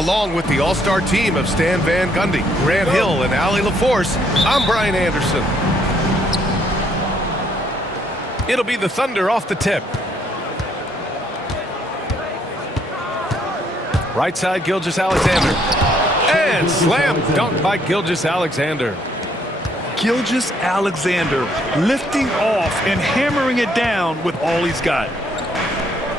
Along with the all-star team of Stan Van Gundy, Grant Hill, and Allie LaForce, I'm Brian Anderson. It'll be the Thunder off the tip. Right side, Gilgeous-Alexander. And slam dunk by Gilgeous-Alexander. Gilgeous-Alexander lifting off and hammering it down with all he's got.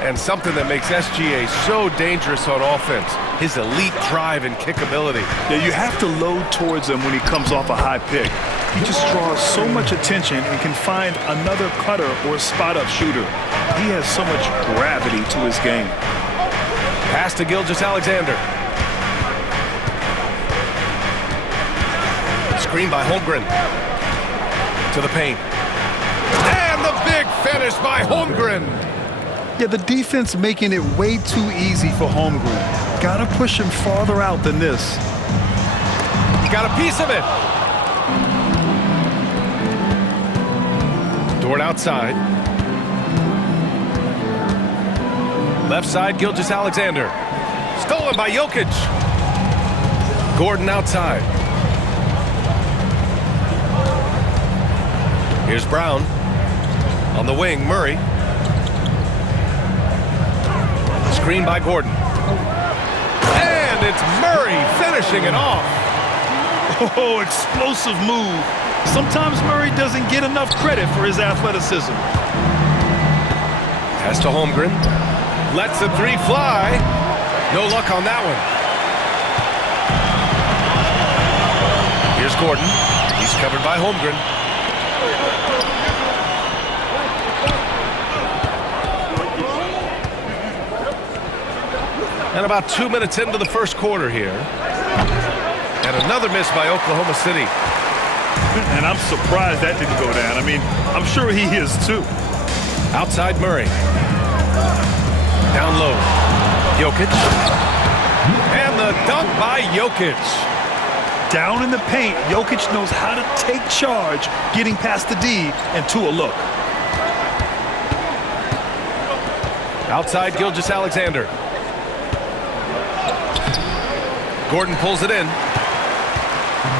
And something that makes SGA so dangerous on offense, his elite drive and kickability. Yeah, you have to load towards him when he comes off a high pick. He just draws so much attention and can find another cutter or spot-up shooter. He has so much gravity to his game. Pass to Gilgeous-Alexander. Screen by Holmgren. To the paint. And the big finish by Holmgren. Yeah, the defense making it way too easy for Holmgren. Gotta push him farther out than this. He got a piece of it. Dort outside. Left side, Gilgeous-Alexander. Stolen by Jokic. Gordon outside. Here's Brown. On the wing, Murray. Screen by Gordon. And it's Murray finishing it off. Oh, explosive move. Sometimes Murray doesn't get enough credit for his athleticism. Pass to Holmgren. Lets the three fly. No luck on that one. Here's Gordon. He's covered by Holmgren. And about 2 minutes into the first quarter here. And another miss by Oklahoma City. And I'm surprised that didn't go down. I mean, I'm sure he is too. Outside Murray. Down low. Jokic. And the dunk by Jokic. Down in the paint, Jokic knows how to take charge, getting past the D and to a look. Outside Gilgeous-Alexander. Gordon pulls it in.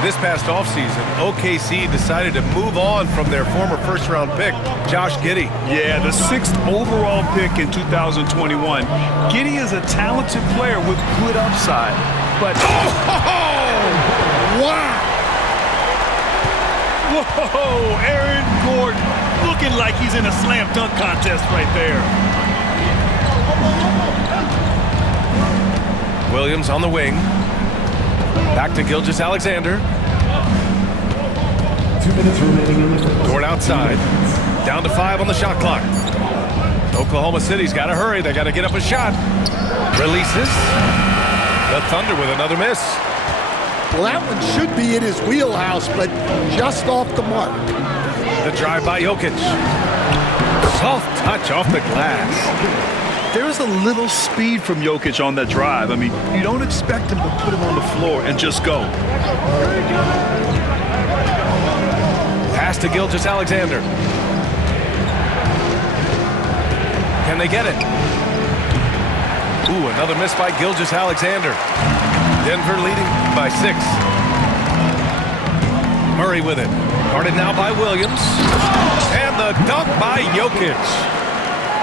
This past offseason, OKC decided to move on from their former first-round pick, Josh Giddey. Yeah, the 6th overall pick in 2021. Giddey is a talented player with good upside, but... Wow! Whoa, Aaron Gordon looking like he's in a slam dunk contest right there. Williams on the wing. Back to Gilgeous-Alexander. 2 minutes remaining in the first. Dort outside. Down to 5 on the shot clock. Oklahoma City's got to hurry. They got to get up a shot. Releases. The Thunder with another miss. Well, that one should be in his wheelhouse, but just off the mark. The drive by Jokic. Soft touch off the glass. There's a little speed from Jokic on that drive. I mean, you don't expect him to put him on the floor and just go. Pass to Gilgeous-Alexander. Can they get it? Ooh, another miss by Gilgeous-Alexander. Denver leading by 6. Murray with it. Guarded now by Williams. And the dunk by Jokic.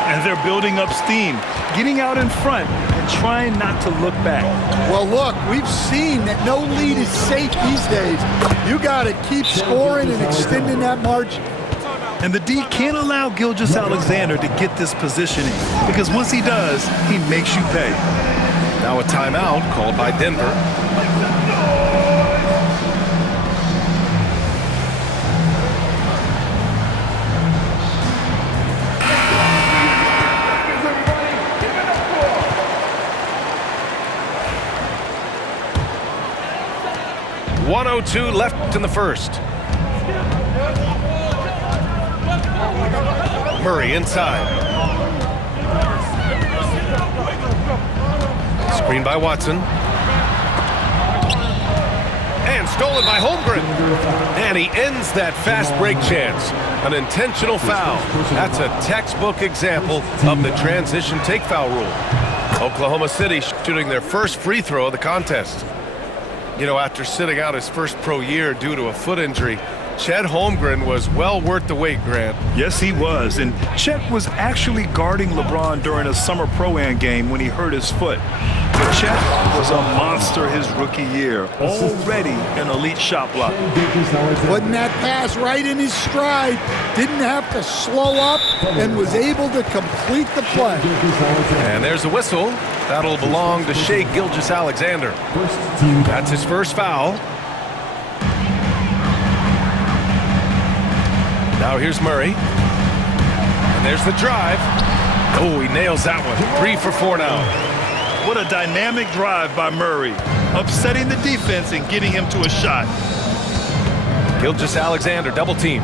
And they're building up steam, getting out in front and trying not to look back. Well, look, we've seen that no lead is safe these days. You got to keep scoring and extending that margin. And the D can't allow Gilgeous-Alexander to get this positioning because once he does, he makes you pay. Now a timeout called by Denver. .102 left in the first. Murray inside. Screen by Watson. And stolen by Holmgren. And he ends that fast break chance. An intentional foul. That's a textbook example of the transition take foul rule. Oklahoma City shooting their first free throw of the contest. You know, after sitting out his first pro year due to a foot injury, Chet Holmgren was well worth the wait, Grant. Yes, he was. And Chet was actually guarding LeBron during a summer Pro-Am game when he hurt his foot. But Chet was a monster his rookie year, already an elite shot blocker. Putting that pass right in his stride, didn't have to slow up, and was able to complete the play. And there's a whistle. That'll belong to Shai Gilgeous-Alexander. That's his first foul. Now here's Murray. And there's the drive. Oh, he nails that one. 3 for 4 now. What a dynamic drive by Murray, upsetting the defense and getting him to a shot. Gilgeous-Alexander double team.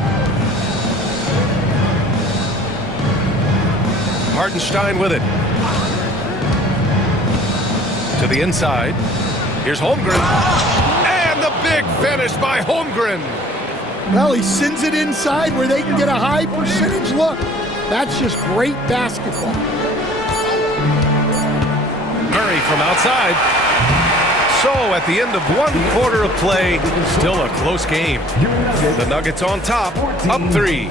Hartenstein with it. To the inside. Here's Holmgren. And the big finish by Holmgren. Well, he sends it inside where they can get a high percentage look. That's just great basketball. Murray from outside. So at the end of 1 quarter of play, still a close game. The Nuggets on top, up 3.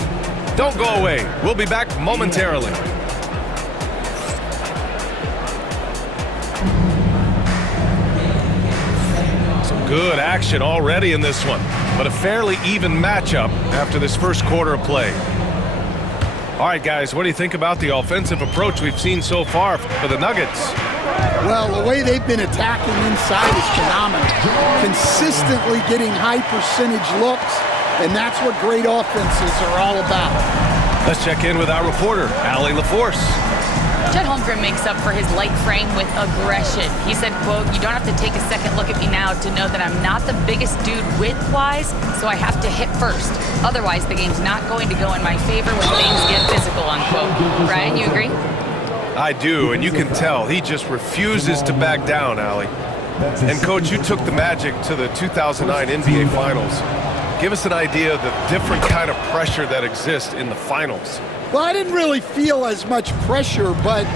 Don't go away. We'll be back momentarily. Some good action already in this one, but a fairly even matchup after this first quarter of play. All right, guys, what do you think about the offensive approach we've seen so far for the Nuggets? Well, the way they've been attacking inside is phenomenal. Consistently getting high percentage looks, and that's what great offenses are all about. Let's check in with our reporter, Allie LaForce. Chet Holmgren makes up for his light frame with aggression. He said, quote, "You don't have to take a second look at me now to know that I'm not the biggest dude width-wise, so I have to hit first. Otherwise, the game's not going to go in my favor when things get physical," unquote. Brian, you agree? I do, and you can tell he just refuses to back down, Allie. And, Coach, you took the Magic to the 2009 NBA Finals. Give us an idea of the different kind of pressure that exists in the finals. Well, I didn't really feel as much pressure, but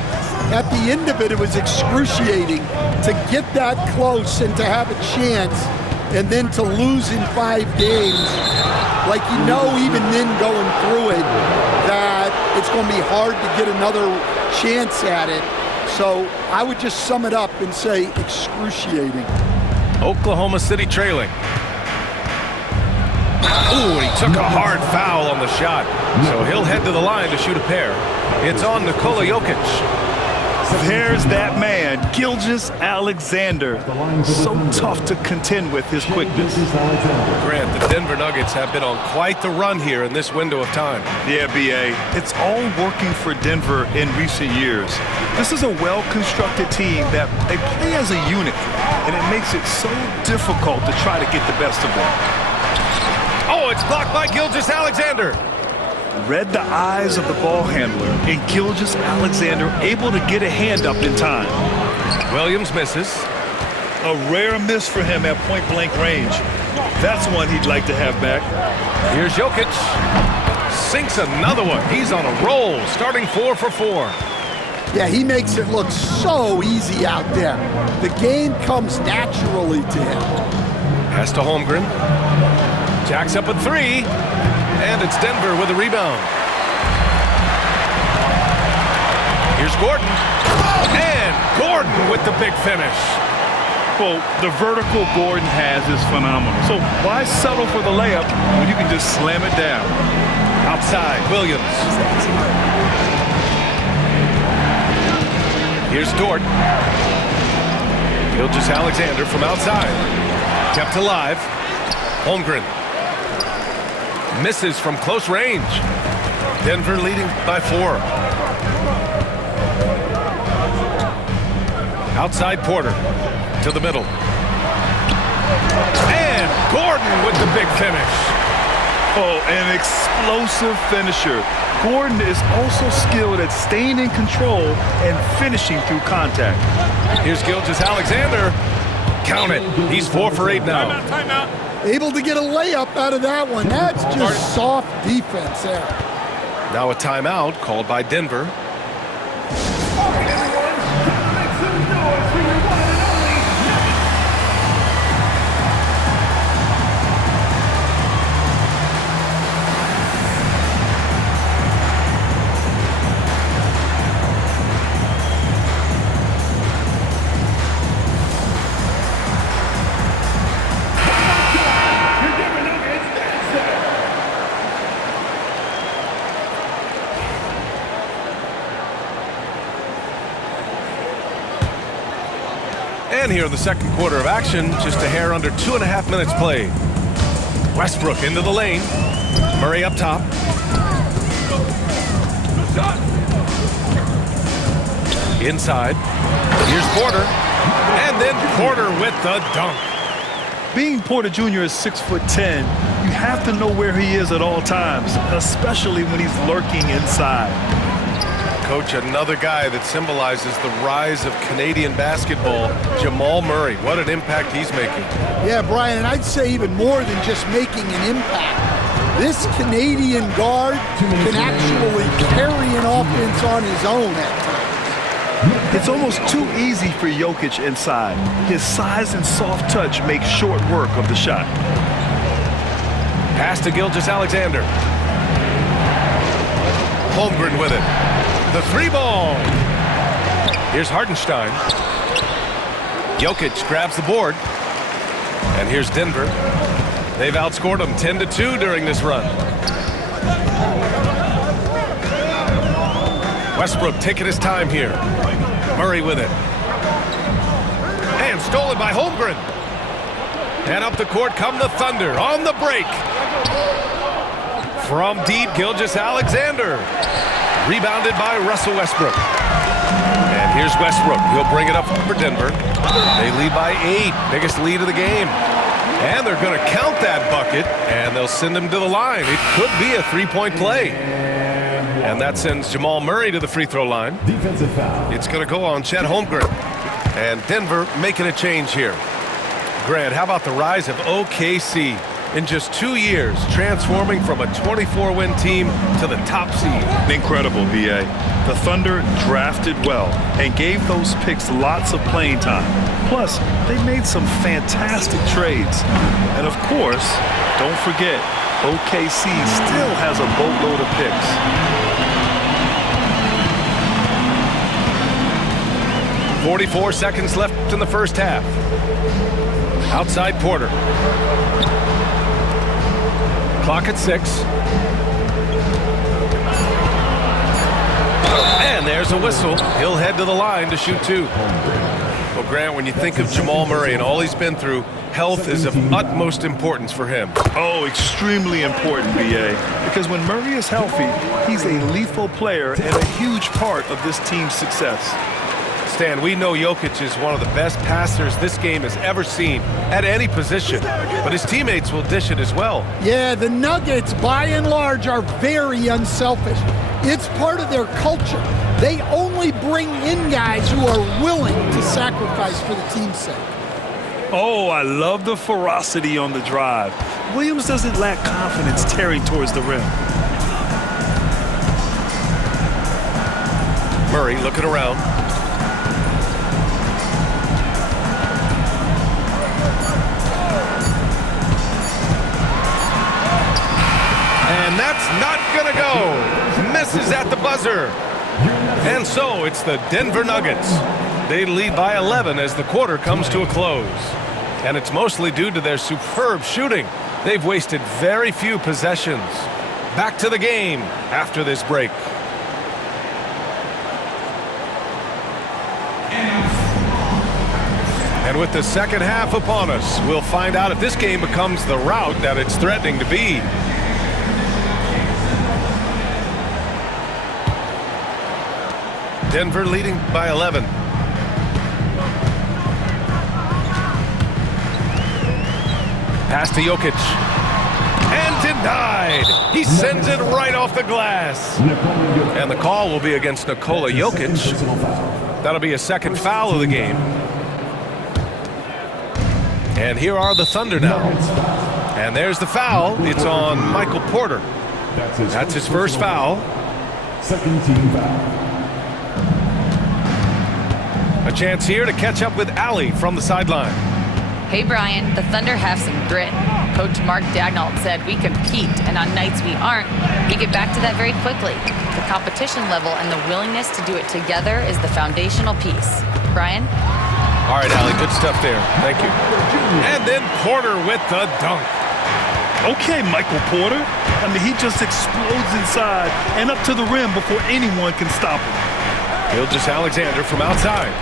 at the end of it, it was excruciating to get that close and to have a chance and then to lose in 5 games. Like, you know, even then going through it, that it's going to be hard to get another chance at it. So I would just sum it up and say excruciating. Oklahoma City trailing. Ooh, he took a hard foul on the shot. So he'll head to the line to shoot a pair. It's on Nikola Jokic. There's that man, Gilgeous-Alexander. So tough to contend with his quickness. Grant, the Denver Nuggets have been on quite the run here in this window of time. Yeah, B.A., it's all working for Denver in recent years. This is a well-constructed team that they play as a unit, and it makes it so difficult to try to get the best of them. Oh, it's blocked by Gilgeous-Alexander. Read the eyes of the ball handler, and Gilgeous-Alexander able to get a hand up in time. Williams misses. A rare miss for him at point-blank range. That's one he'd like to have back. Here's Jokic. Sinks another one. He's on a roll, starting 4 for 4. Yeah, he makes it look so easy out there. The game comes naturally to him. Pass to Holmgren. Jacks up a 3. And it's Denver with a rebound. Here's Gordon. And Gordon with the big finish. Well, the vertical Gordon has is phenomenal. So why settle for the layup when you can just slam it down? Outside, Williams. Here's Dort. Gilgeous-Alexander from outside. Kept alive. Holmgren. Misses from close range. Denver leading by 4. Outside Porter to the middle. And Gordon with the big finish. Oh, an explosive finisher. Gordon is also skilled at staying in control and finishing through contact. Here's Gilgeous-Alexander. Count it. He's 4 for 8 now. Timeout. Able to get a layup out of that one. That's just soft defense there. Now a timeout called by Denver. again here in the second quarter of action. Just a hair under 2.5 minutes played. Westbrook into the lane. Murray up top. Inside. Here's Porter. And then Porter with the dunk. Being Porter Jr. is 6'10", you have to know where he is at all times, especially when he's lurking inside. Coach, another guy that symbolizes the rise of Canadian basketball, Jamal Murray. What an impact he's making. Yeah, Brian, and I'd say even more than just making an impact. This Canadian guard can actually carry an offense on his own at times. It's almost too easy for Jokic inside. His size and soft touch make short work of the shot. Pass to Gilgeous-Alexander. Holmgren with it. The three ball. Here's Hartenstein. Jokic grabs the board. And here's Denver. They've outscored them 10-2 during this run. Westbrook taking his time here. Murray with it. And stolen by Holmgren. And up the court come the Thunder on the break. From deep, Gilgeous-Alexander. Rebounded by Russell Westbrook. And here's Westbrook. He'll bring it up for Denver. They lead by 8. Biggest lead of the game. And they're going to count that bucket, and they'll send him to the line. It could be a three-point play. And that sends Jamal Murray to the free throw line. Defensive foul. It's going to go on Chet Holmgren. And Denver making a change here. Grant, how about the rise of OKC? In just 2 years, transforming from a 24-win team to the top seed. Incredible, B.A. The Thunder drafted well and gave those picks lots of playing time. Plus, they made some fantastic trades. And of course, don't forget, OKC still has a boatload of picks. .44 seconds left in the first half. Outside Porter. Clock at 6. And there's a whistle. He'll head to the line to shoot 2. Well, Grant, when you think of Jamal Murray and all he's been through, health is of utmost importance for him. Oh, extremely important, B.A. Because when Murray is healthy, he's a lethal player and a huge part of this team's success. Stan, we know Jokic is one of the best passers this game has ever seen at any position, but his teammates will dish it as well. Yeah, the Nuggets, by and large, are very unselfish. It's part of their culture. They only bring in guys who are willing to sacrifice for the team's sake. Oh, I love the ferocity on the drive. Williams doesn't lack confidence tearing towards the rim. Murray looking around. And that's not gonna go. Misses at the buzzer. And so it's the Denver Nuggets. They lead by 11 as the quarter comes to a close. And it's mostly due to their superb shooting. They've wasted very few possessions. Back to the game after this break. And with the second half upon us, we'll find out if this game becomes the rout that it's threatening to be. Denver leading by 11. Pass to Jokic. And denied. He sends it right off the glass. And the call will be against Nikola Jokic. That'll be a second foul of the game. And here are the Thunder now. And there's the foul. It's on Michael Porter. That's his first foul. Second team foul. A chance here to catch up with Allie from the sideline. Hey, Brian, the Thunder have some grit. Coach Mark Daigneault said we compete, and on nights we aren't, we get back to that very quickly. The competition level and the willingness to do it together is the foundational piece. Brian? All right, Allie, good stuff there. Thank you. And then Porter with the dunk. Okay, Michael Porter. I mean, he just explodes inside and up to the rim before anyone can stop him. Gilgeous-Alexander from outside.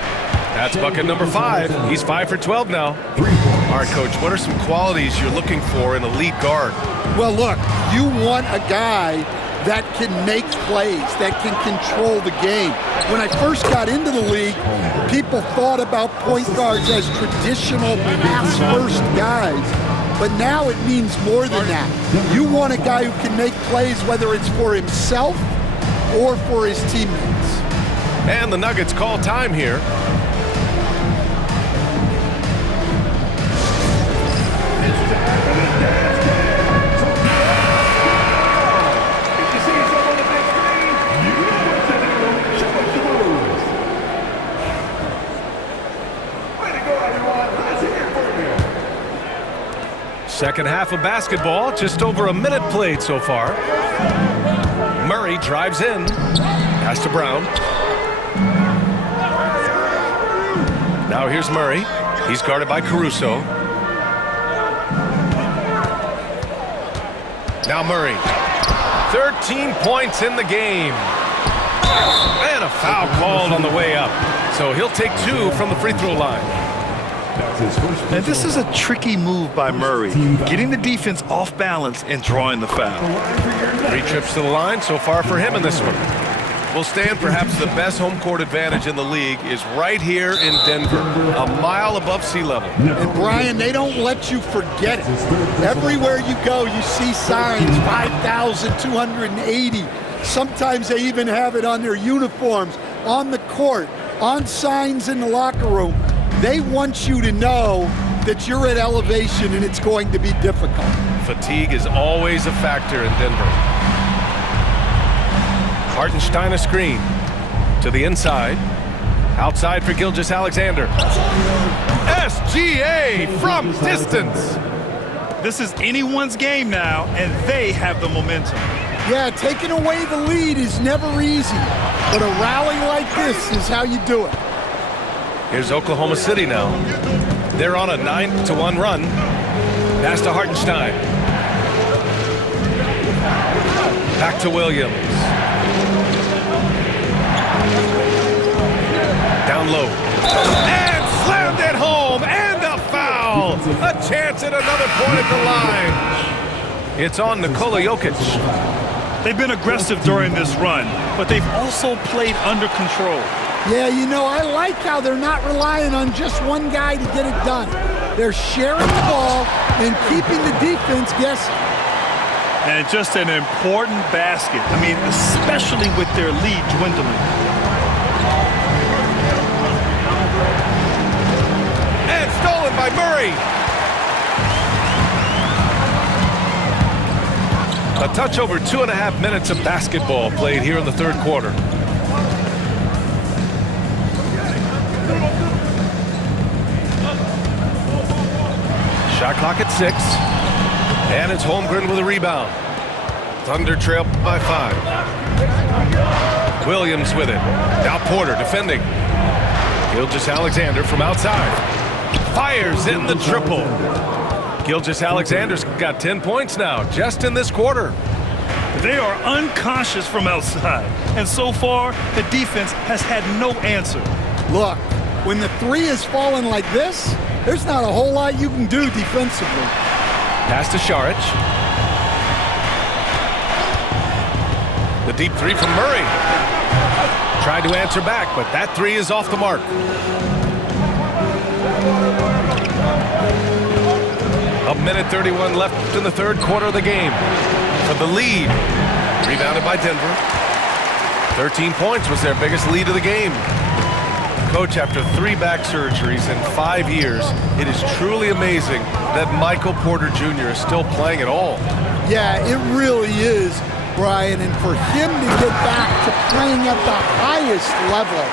That's bucket number 5. He's 5 for 12 now. All right, Coach, what are some qualities you're looking for in a lead guard? Well, look, you want a guy that can make plays, that can control the game. When I first got into the league, people thought about point guards as traditional pass-first guys. But now it means more than that. You want a guy who can make plays, whether it's for himself or for his teammates. And the Nuggets call time here. Second half of basketball, just over a minute played so far. Murray drives in, pass to Brown. Now here's Murray. He's guarded by Caruso. Now Murray. 13 points in the game. And a foul called on the way up. So he'll take 2 from the free throw line. And this is a tricky move by Murray, getting the defense off balance and drawing the foul. 3 trips to the line so far for him in this one. Well, Stan, perhaps the best home court advantage in the league is right here in Denver, a mile above sea level. And Brian, they don't let you forget it. Everywhere you go, you see signs, 5,280. Sometimes they even have it on their uniforms, on the court, on signs in the locker room. They want you to know that you're at elevation and it's going to be difficult. Fatigue is always a factor in Denver. Hartenstein a screen to the inside. Outside for Gilgeous-Alexander. SGA from distance. This is anyone's game now, and they have the momentum. Yeah, taking away the lead is never easy, but a rally like this is how you do it. Here's Oklahoma City now. They're on a 9-1 run. Pass to Hartenstein. Back to Williams. Down low. And slammed it home. And a foul. A chance at another point at the line. It's on Nikola Jokic. They've been aggressive during this run, but they've also played under control. Yeah, you know, I like how they're not relying on just one guy to get it done. They're sharing the ball and keeping the defense guessing. And just an important basket. I mean, especially with their lead dwindling. And stolen by Murray. A touch over 2.5 minutes of basketball played here in the third quarter. Shot clock at 6. And it's Holmgren with a rebound. Thunder trail by 5. Williams with it. Now Porter defending. Gilgeous-Alexander from outside. Fires in the triple. Gilgeous-Alexander's got 10 points now, just in this quarter. They are unconscious from outside. And so far, the defense has had no answer. Look, when the 3 is falling like this, there's not a whole lot you can do defensively. Pass to Šarić. The deep 3 from Murray. Tried to answer back, but that 3 is off the mark. A minute 31 left in the third quarter of the game. For the lead. Rebounded by Denver. 13 points was their biggest lead of the game. Coach, after 3 back surgeries in 5 years, it is truly amazing that Michael Porter Jr. is still playing at all. Yeah, it really is, Brian. And for him to get back to playing at the highest level,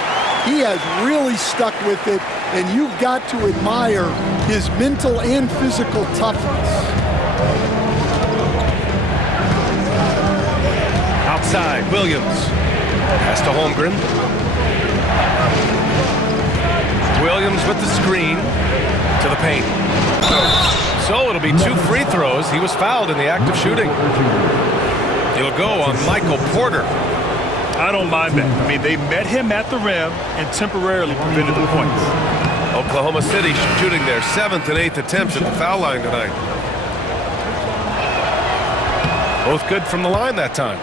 he has really stuck with it, and you've got to admire his mental and physical toughness. Outside, Williams. Pass to Holmgren. Williams with the screen to the paint. So it'll be 2 free throws. He was fouled in the act of shooting. It'll go on Michael Porter. I don't mind that. I mean, they met him at the rim and temporarily prevented the points. Oklahoma City shooting their 7th and 8th attempts at the foul line tonight. Both good from the line that time.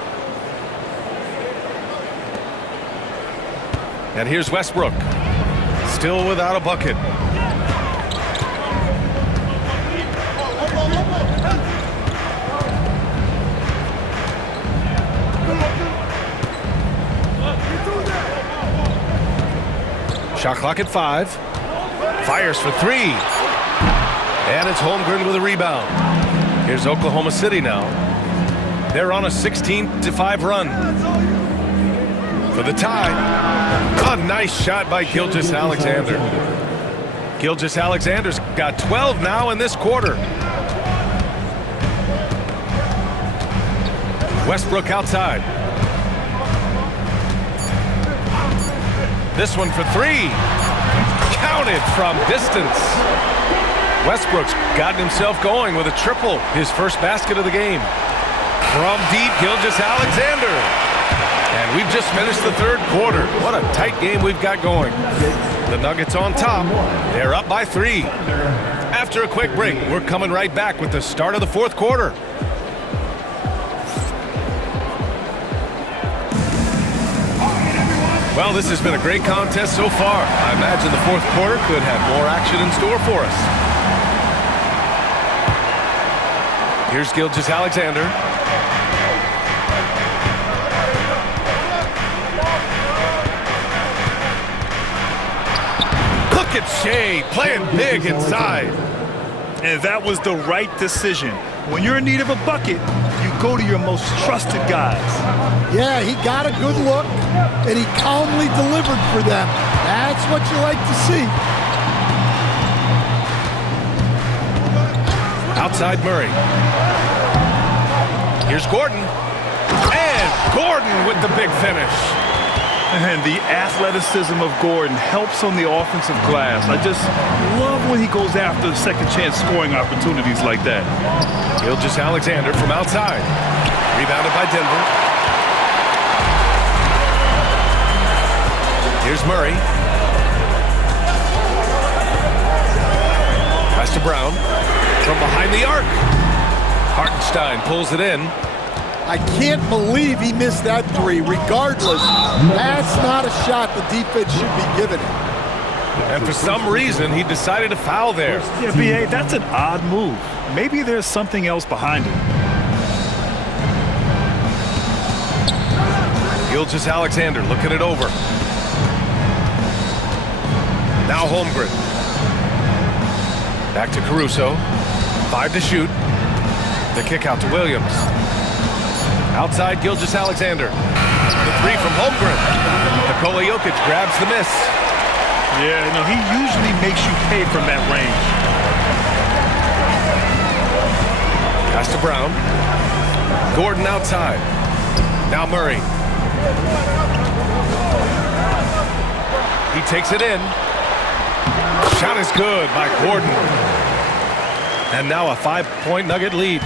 And here's Westbrook. Still without a bucket. Shot clock at 5. Fires for 3. And it's Holmgren with a rebound. Here's Oklahoma City now. They're on a 16-5 run. For the tie. A nice shot by Gilgeous-Alexander. Gilgeous-Alexander's got 12 now in this quarter. Westbrook outside. This one for 3. Counted from distance. Westbrook's gotten himself going with a triple. His first basket of the game. From deep, Gilgeous-Alexander. And we've just finished the third quarter. What a tight game we've got going. The Nuggets on top. They're up by 3. After a quick break, we're coming right back with the start of the fourth quarter. Well, this has been a great contest so far. I imagine the fourth quarter could have more action in store for us. Here's Gilgeous-Alexander. Look at Shea playing big inside. And that was the right decision. When you're in need of a bucket, you go to your most trusted guys. Yeah, he got a good look, and he calmly delivered for them. That's what you like to see. Outside Murray. Here's Gordon. And Gordon with the big finish. And the athleticism of Gordon helps on the offensive glass. I just love when he goes after second chance scoring opportunities like that. Gilgeous-Alexander from outside. Rebounded by Denver. Here's Murray. Pass to Brown. From behind the arc. Hartenstein pulls it in. I can't believe he missed that 3. Regardless, that's not a shot the defense should be giving him. And for some reason, he decided to foul there. Yeah, B.A., that's an odd move. Maybe there's something else behind it. Gilgeous-Alexander looking it over. Now Holmgren. Back to Caruso. 5 to shoot. The kick out to Williams. Outside Gilgeous-Alexander. The 3 from Holmgren. Nikola Jokic grabs the miss. Yeah, no, he usually makes you pay from that range. Pass to Brown. Gordon outside. Now Murray. He takes it in. Shot is good by Gordon. And now a 5-point Nugget lead.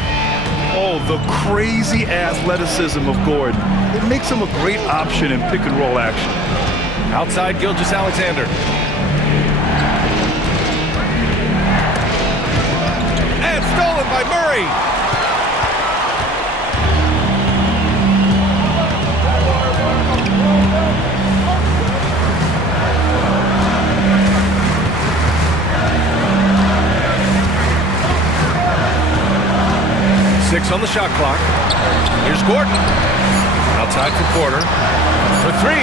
Oh, the crazy athleticism of Gordon. It makes him a great option in pick-and-roll action. Outside Gilgeous-Alexander. And stolen by Murray. Six on the shot clock. Here's Gordon. Outside for Porter. For 3.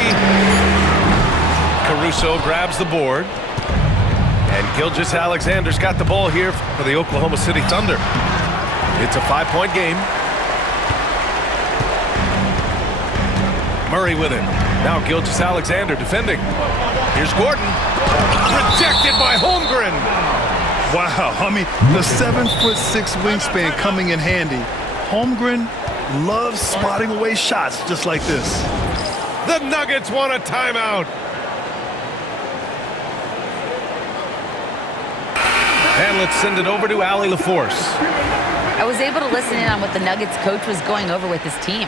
Caruso grabs the board. And Gilgeous-Alexander's got the ball here for the Oklahoma City Thunder. It's a 5-point game. Murray with it. Now Gilgeous-Alexander defending. Here's Gordon. Rejected by Holmgren. Wow, I mean, the 7'6" wingspan coming in handy. Holmgren loves spotting away shots just like this. The Nuggets want a timeout. And let's send it over to Allie LaForce. I was able to listen in on what the Nuggets coach was going over with his team.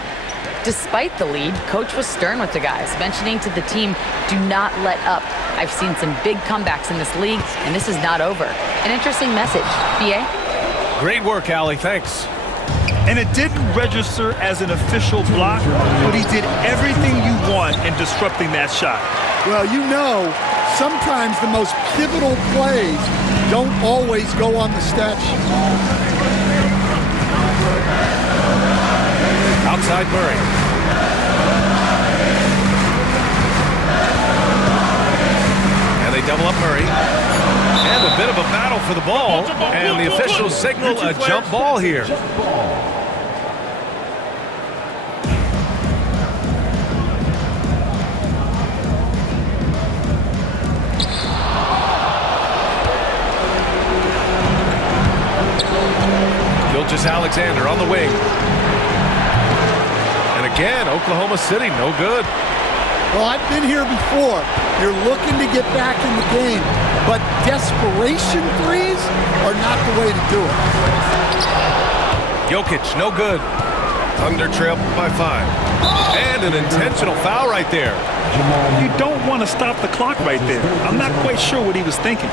Despite the lead, Coach was stern with the guys, mentioning to the team, do not let up. I've seen some big comebacks in this league, and this is not over. An interesting message. B.A.? Great work, Allie. Thanks. And it didn't register as an official block, but he did everything you want in disrupting that shot. Well, you know, sometimes the most pivotal plays don't always go on the stat sheet. Outside Murray. And they double up Murray. And a bit of a battle for the ball. And the officials signal a jump ball here. Gilgeous-Alexander on the wing. And again, Oklahoma City, no good. Well, I've been here before. You're looking to get back in the game, but desperation threes are not the way to do it. Jokic, no good. Thunder trail by 5. And an intentional foul right there. You don't want to stop the clock right there. I'm not quite sure what he was thinking.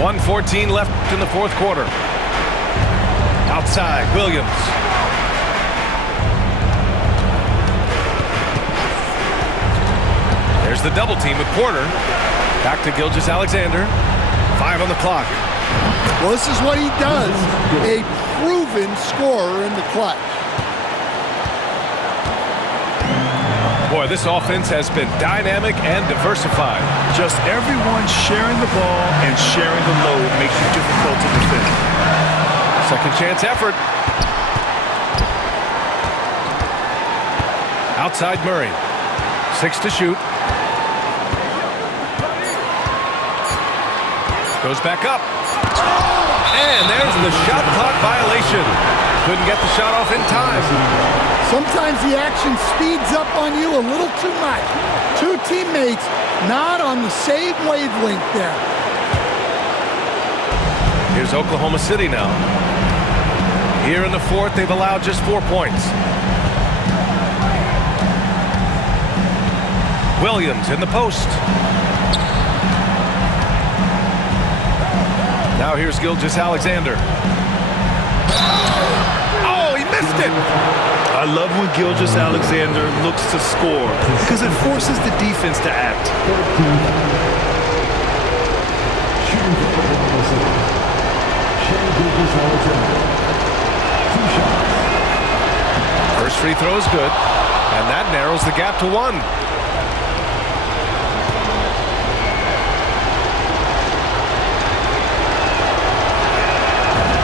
1:14 left in the fourth quarter. Outside, Williams. There's the double team with Porter. Back to Gilgeous-Alexander. 5 on the clock. Well, this is what he does. A proven scorer in the clutch. Boy, this offense has been dynamic and diversified. Just everyone sharing the ball and sharing the load makes you difficult to defend. Second chance effort. Outside Murray. 6 to shoot. Goes back up. And there's the shot clock violation. Couldn't get the shot off in time. Sometimes the action speeds up on you a little too much. Two teammates not on the same wavelength there. Here's Oklahoma City now. Here in the fourth, they've allowed just 4 points. Williams in the post. Now here's Gilgeous-Alexander. Oh, he missed it! I love when Gilgeous-Alexander looks to score because it forces the defense to act. First free throw is good, and that narrows the gap to 1.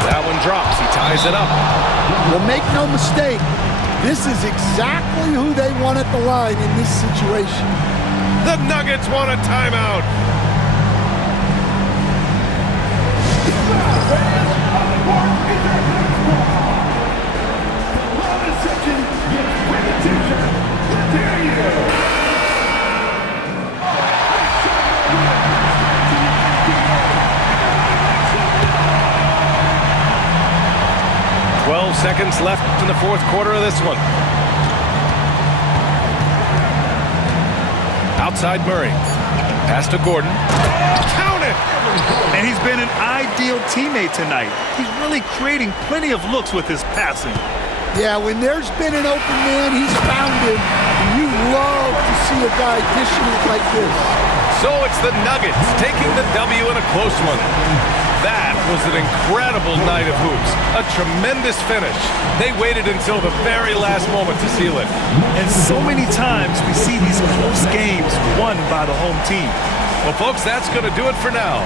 That one drops. He ties it up. Well, make no mistake, this is exactly who they want at the line in this situation. The Nuggets want a timeout. Seconds left in the fourth quarter of this one. Outside Murray. Pass to Gordon. Count it! And he's been an ideal teammate tonight. He's really creating plenty of looks with his passing. Yeah, when there's been an open man, he's found him. And you love to see a guy dishing it like this. So it's the Nuggets taking the W in a close one. That was an incredible night of hoops. A tremendous finish. They waited until the very last moment to seal it. And so many times we see these close games won by the home team. Well, folks, that's going to do it for now.